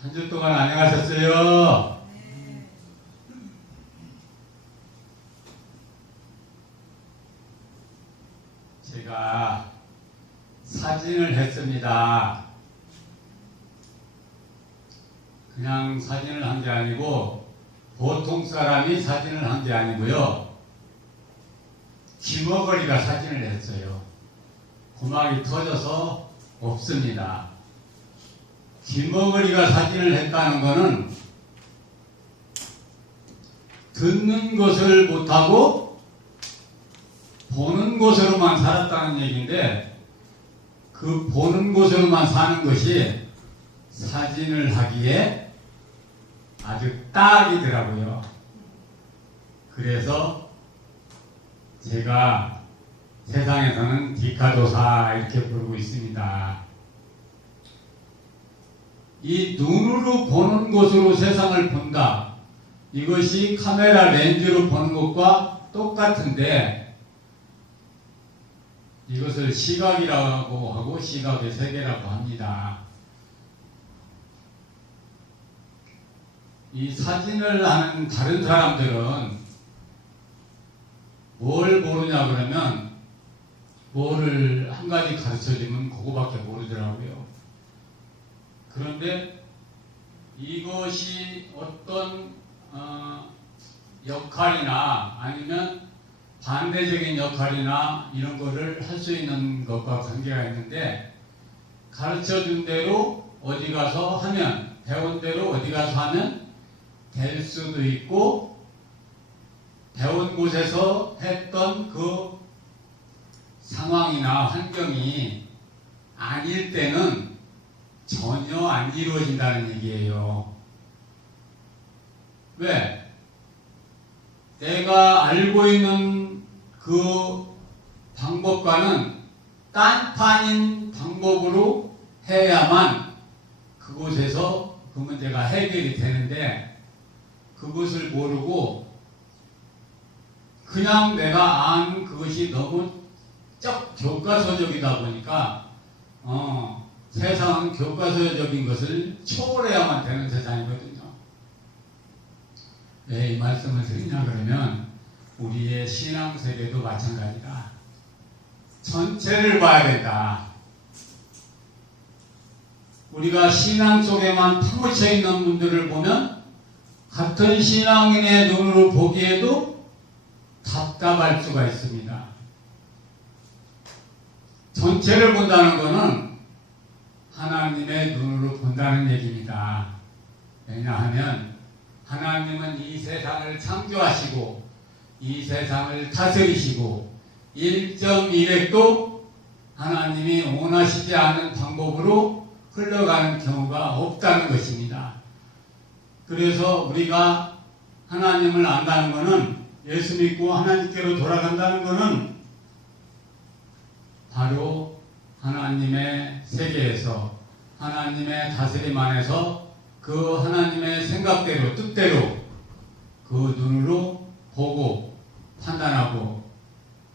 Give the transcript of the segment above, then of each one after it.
한 주 동안 안녕하셨어요? 제가 사진을 했습니다. 그냥 사진을 한 게 아니고 보통 사람이 사진을 한 게 아니고요. 김어거리가 사진을 했어요. 고막이 터져서 없습니다. 김어거리가 사진을 했다는 것은 듣는 것을 못하고 보는 것으로만 살았다는 얘기인데, 그 보는 것으로만 사는 것이 사진을 하기에 아주 딱이더라고요. 그래서 제가 세상에서는 디카도사 이렇게 부르고 있습니다. 이 눈으로 보는 것으로 세상을 본다. 이것이 카메라 렌즈로 보는 것과 똑같은데, 이것을 시각이라고 하고 시각의 세계라고 합니다. 이 사진을 하는 다른 사람들은 뭘 모르냐 그러면, 뭐를 한 가지 가르쳐주면 그거밖에 모르더라고요. 그런데 이것이 어떤 역할이나 아니면 반대적인 역할이나 이런 거를 할 수 있는 것과 관계가 있는데, 가르쳐준 대로 어디 가서 하면, 배운 대로 어디 가서 하면 될 수도 있고, 배운 곳에서 했던 그 상황이나 환경이 아닐 때는 전혀 안 이루어진다는 얘기예요. 왜? 내가 알고 있는 그 방법과는 딴판인 방법으로 해야만 그곳에서 그 문제가 해결이 되는데, 그것을 모르고 그냥 내가 아는 그것이 너무 교과서적이다 보니까 세상은 교과서적인 것을 초월해야만 되는 세상이거든요. 왜 이 말씀을 드리냐 그러면, 우리의 신앙세계도 마찬가지다. 전체를 봐야 된다. 우리가 신앙 속에만 파묻혀 있는 분들을 보면 같은 신앙인의 눈으로 보기에도 답답할 수가 있습니다. 전체를 본다는 것은 하나님의 눈으로 본다는 얘기입니다. 왜냐하면 하나님은 이 세상을 창조하시고 이 세상을 다스리시고 1.1핵도 하나님이 원하시지 않은 방법으로 흘러가는 경우가 없다는 것입니다. 그래서 우리가 하나님을 안다는 것은, 예수 믿고 하나님께로 돌아간다는 것은 바로 하나님의 세계에서, 하나님의 다스림 안에서 그 하나님의 생각대로, 뜻대로 그 눈으로 보고 판단하고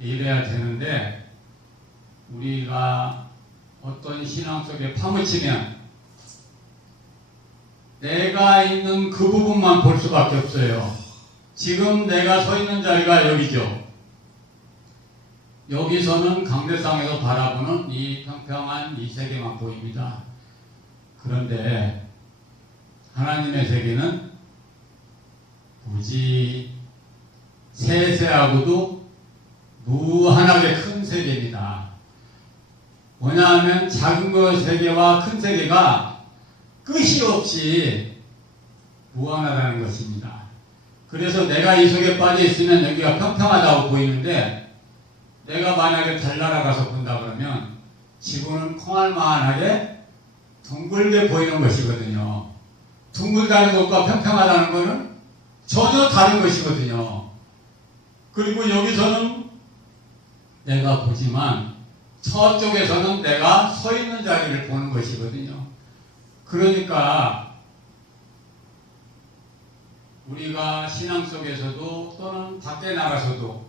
이래야 되는데, 우리가 어떤 신앙 속에 파묻히면 내가 있는 그 부분만 볼 수밖에 없어요. 지금 내가 서 있는 자리가 여기죠. 여기서는 강대상에서 바라보는 이 평평한 이 세계만 보입니다. 그런데 하나님의 세계는 무지 세세하고도 무한하게 큰 세계입니다. 뭐냐 하면 작은 그 세계와 큰 세계가 끝이 없이 무한하다는 것입니다. 그래서 내가 이 속에 빠져 있으면 여기가 평평하다고 보이는데, 내가 만약에 달나라 가서 본다 그러면 지구는 콩알만하게 둥글게 보이는 것이거든요. 둥글다는 것과 평평하다는 것은 전혀 다른 것이거든요. 그리고 여기서는 내가 보지만 저쪽에서는 내가 서 있는 자리를 보는 것이거든요. 그러니까 우리가 신앙 속에서도 또는 밖에 나가서도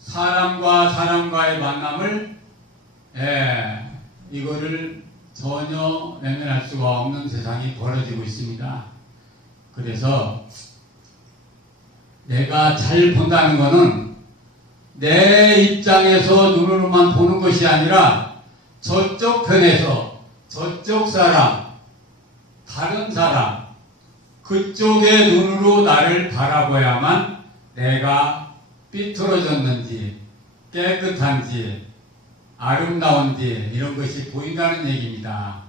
사람과 사람과의 만남을 이거를 전혀 외면할 수가 없는 세상이 벌어지고 있습니다. 그래서 내가 잘 본다는 것은 내 입장에서 눈으로만 보는 것이 아니라 저쪽 편에서 저쪽 사람, 다른 사람, 그쪽의 눈으로 나를 바라봐야만 내가 삐뚤어졌는지 깨끗한지 아름다운지 이런 것이 보인다는 얘기입니다.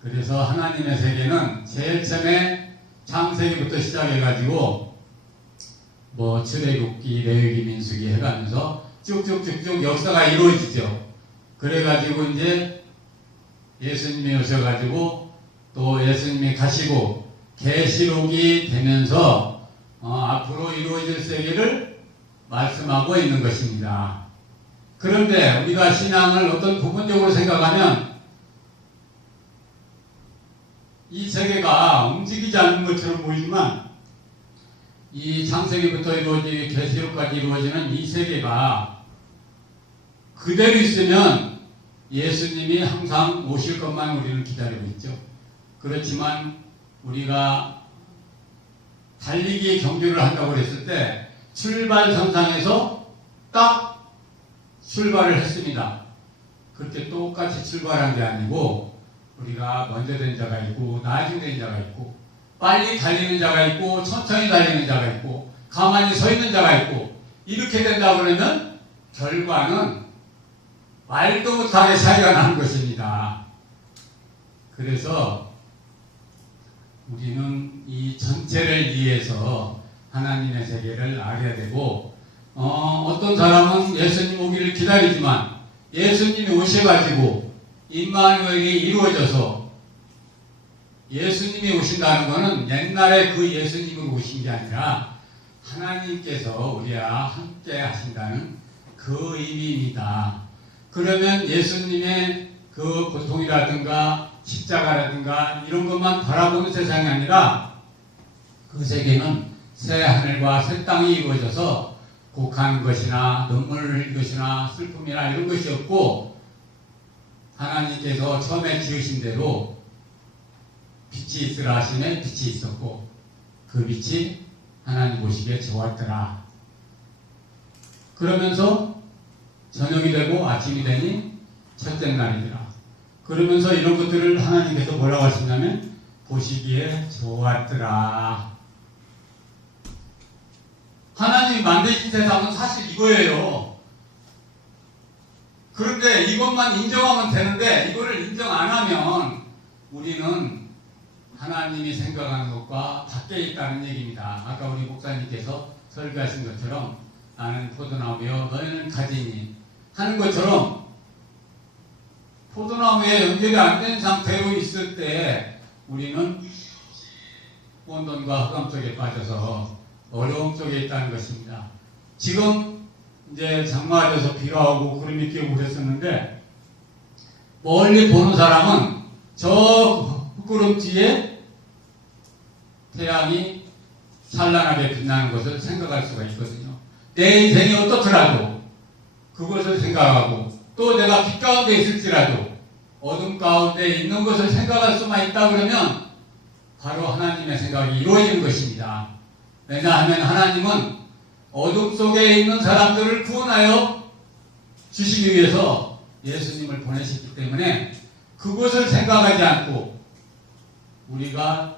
그래서 하나님의 세계는 제일 처음에 창세기부터 시작해가지고 뭐 출애굽기, 레위기, 민수기 해가면서 쭉쭉쭉쭉 역사가 이루어지죠. 그래가지고 이제 예수님이 오셔가지고 또 예수님이 가시고 계시록이 되면서 앞으로 이루어질 세계를 말씀하고 있는 것입니다. 그런데 우리가 신앙을 어떤 부분적으로 생각하면 이 세계가 움직이지 않는 것처럼 보이지만 이 창세기부터 이루어지고 계시록까지 이루어지는 이 세계가 그대로 있으면 예수님이 항상 오실 것만 우리는 기다리고 있죠. 그렇지만 우리가 달리기 경주를 한다고 했을 때 출발선상에서 딱 출발을 했습니다. 그렇게 똑같이 출발한 게 아니고 우리가 먼저 된 자가 있고 나중에 된 자가 있고 빨리 달리는 자가 있고 천천히 달리는 자가 있고 가만히 서 있는 자가 있고 이렇게 된다 그러면 결과는 말도 못하게 차이가 나는 것입니다. 그래서 우리는 이 전체를 위해서 하나님의 세계를 알아야 되고 어떤 사람은 예수님 오기를 기다리지만 예수님이 오셔가지고 임마누엘이 이루어져서 예수님이 오신다는 것은 옛날에 그 예수님이 오신 게 아니라 하나님께서 우리와 함께 하신다는 그 의미입니다. 그러면 예수님의 그 고통이라든가 십자가라든가 이런 것만 바라보는 세상이 아니라 그 세계는 새 하늘과 새 땅이 이루어져서 곡한 것이나 눈물 흘린 것이나 슬픔이나 이런 것이 없고 하나님께서 처음에 지으신 대로 빛이 있으라 하시면 빛이 있었고 그 빛이 하나님 보시기에 좋았더라. 그러면서 저녁이 되고 아침이 되니 첫째 날이더라. 그러면서 이런 것들을 하나님께서 뭐라고 하시냐면 보시기에 좋았더라. 하나님이 만드신 세상은 사실 이거예요. 그런데 이것만 인정하면 되는데 이거를 인정 안 하면 우리는 하나님이 생각하는 것과 밖에 있다는 얘기입니다. 아까 우리 목사님께서 설교하신 것처럼 나는 포도나무여 너희는 가지니 하는 것처럼 포도나무에 연결이 안 된 상태로 있을 때 우리는 혼돈과 흑암 속에 빠져서 어려움 속에 있다는 것입니다. 지금 이제 장마가 돼서 비가 오고 구름이 끼고 그랬었는데 멀리 보는 사람은 저 흑구름 뒤에 태양이 찬란하게 빛나는 것을 생각할 수가 있거든요. 내 인생이 어떻더라도 그것을 생각하고 또 내가 빛 가운데 있을지라도 어둠 가운데 있는 것을 생각할 수만 있다 그러면 바로 하나님의 생각이 이루어지는 것입니다. 왜냐하면 하나님은 어둠 속에 있는 사람들을 구원하여 주시기 위해서 예수님을 보내셨기 때문에 그것을 생각하지 않고 우리가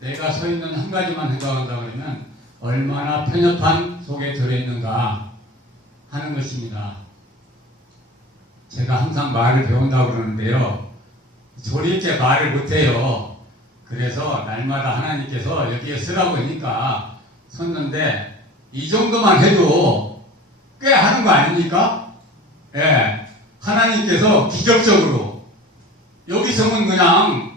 내가 서 있는 한 가지만 생각한다 그러면 얼마나 편협한 속에 들어있는가 하는 것입니다. 제가 항상 말을 배운다고 그러는데요. 조리 있게 말을 못해요. 그래서 날마다 하나님께서 여기에 쓰라고 하니까 섰는데 이 정도만 해도 꽤 하는 거 아닙니까? 예. 하나님께서 기적적으로 여기 서면 그냥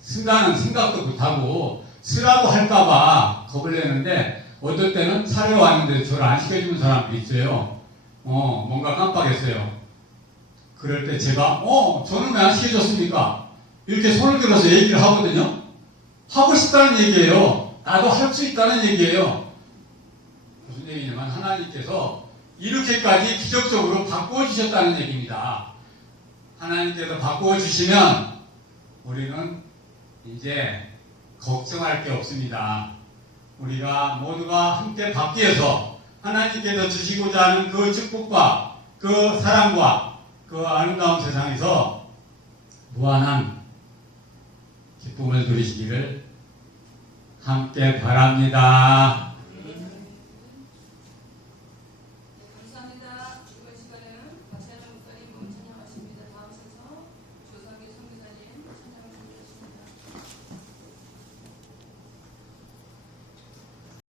쓴다는 생각도 못하고 쓰라고 할까봐 겁을 내는데 어떨 때는 차려 왔는데 저를 안 시켜주는 사람도 있어요. 뭔가 깜빡했어요. 그럴 때 제가 저는 왜 안 시켜줬습니까? 이렇게 손을 들어서 얘기를 하거든요. 하고 싶다는 얘기예요. 나도 할 수 있다는 얘기예요. 무슨 얘기냐면 하나님께서 이렇게까지 기적적으로 바꿔주셨다는 얘기입니다. 하나님께서 바꾸어 주시면 우리는 이제 걱정할 게 없습니다. 우리가 모두가 함께 바뀌어서 하나님께서 주시고자 하는 그 축복과 그 사랑과 그 아름다운 세상에서 무한한 기쁨을 누리시기를 함께 바랍니다.